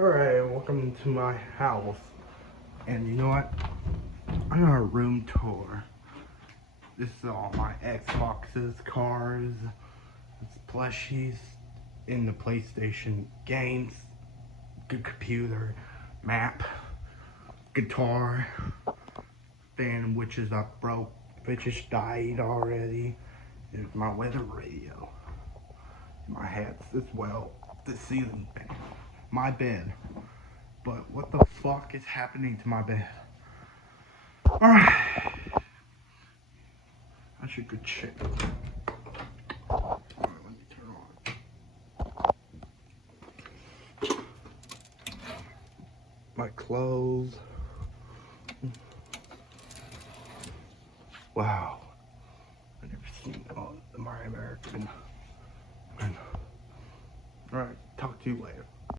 Alright, welcome to my house. And you know what? I'm on a room tour. This is all my Xboxes, cars, plushies, in the PlayStation games, good computer, map, guitar, fan which is up broke, which just died already. There's my weather radio. My hats as well. This season fan. My bed. But what the fuck is happening to my bed? Alright. I should go check. Alright, let me turn on. My clothes. Wow. I've never seen all the My American. Alright, talk to you later.